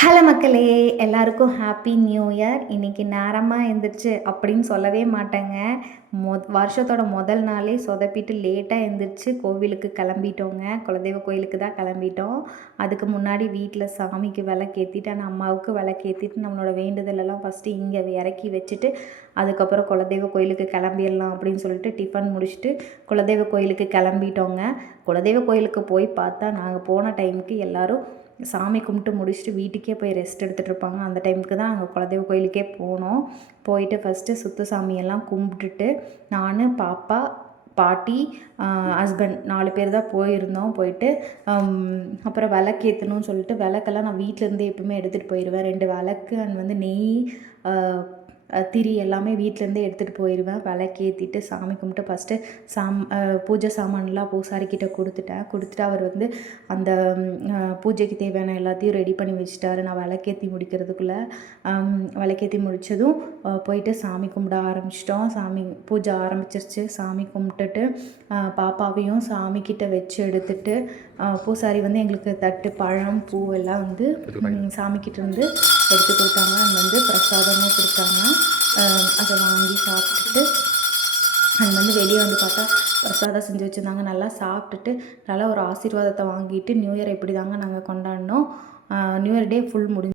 Hello மக்களே! எல்லாருக்கும் happy new year. இன்னைக்கு நேரமா எந்திரிச்சு அப்படின்னு சொல்லவே மாட்டேங்க. வருஷத்தோட முதல் நாளே சொதப்பிட்டு லேட்டா எந்திரிச்சு கோவிலுக்கு கிளம்பிட்டோங்க. குலதெய்வ கோயிலுக்கு தான் கிளம்பிட்டோம். அதுக்கு முன்னாடி வீட்ல சாமிக்கு விளக்கேத்திட்டு, அம்மாவுக்கு விளக்கேத்திட்டு, நம்மளோட வேண்டுதலெல்லாம் ஃபஸ்ட்டு இங்கே இறக்கி வச்சுட்டு, அதுக்கப்புறம் குலதெய்வ கோயிலுக்கு கிளம்பிடலாம் அப்படின்னு சொல்லிட்டு டிஃபன் முடிச்சுட்டு குலதெய்வ கோயிலுக்கு கிளம்பிட்டோங்க. குலதெய்வ கோயிலுக்கு போய் பார்த்தா, நாங்கள் போன டைமுக்கு எல்லோரும் சாமி கும்பிட்டு முடிச்சுட்டு வீட்டுக்கே போய் ரெஸ்ட் எடுத்துகிட்டு இருப்பாங்க. அந்த டைமுக்கு தான் நாங்கள் குலதெய்வ கோயிலுக்கே போனோம். போயிட்டு ஃபஸ்ட்டு சுத்த சாமியெல்லாம் கும்பிட்டுட்டு நான், பாப்பா, பாட்டி, ஹஸ்பண்ட் 4 பேர் தான் போயிருந்தோம். போயிட்டு அப்புறம் விளக்கேற்றணும்னு சொல்லிட்டு விளக்கெல்லாம் நான் வீட்டிலேருந்தே எப்பவுமே எடுத்துகிட்டு போயிடுவேன். 2 விளக்கு அண்ட் வந்து நெய், திரி எல்லாமே வீட்டிலேருந்தே எடுத்துகிட்டு போயிடுவேன். விளக்கேற்றிட்டு சாமி கும்பிட்டு ஃபஸ்ட்டு பூஜை சாமான்லாம் பூசாரிக்கிட்ட கொடுத்துட்டு அவர் வந்து அந்த பூஜைக்கு தேவையான எல்லாத்தையும் ரெடி பண்ணி வச்சுட்டாரு. நான் விளக்கேற்றி முடிக்கிறதுக்குள்ளே விளக்கேற்றி முடித்ததும் போயிட்டு சாமி கும்பிட ஆரம்பிச்சிட்டோம். பூஜை ஆரம்பிச்சிருச்சு. சாமி கும்பிட்டுட்டு பாப்பாவையும் சாமிக்கிட்ட வச்சு எடுத்துட்டு பூசாரி வந்து எங்களுக்கு தட்டு, பழம், பூ எல்லாம் வந்து சாமிக்கிட்ட இருந்து எடுத்து கொடுத்தாங்க. அண்ட் வந்து பிரசாதமும் கொடுத்தாங்க. அதை வாங்கி சாப்பிட்டுட்டு அண்ட் வந்து வெளியே வந்து பார்த்தா பிரசாதம் செஞ்சு வச்சுருந்தாங்க. நல்லா சாப்பிட்டுட்டு நல்லா ஒரு ஆசீர்வாதத்தை வாங்கிட்டு நியூ இயர் எப்படி தாங்க நாங்கள் கொண்டாடினோம். நியூ இயர் டே ஃபுல் முடிஞ்சு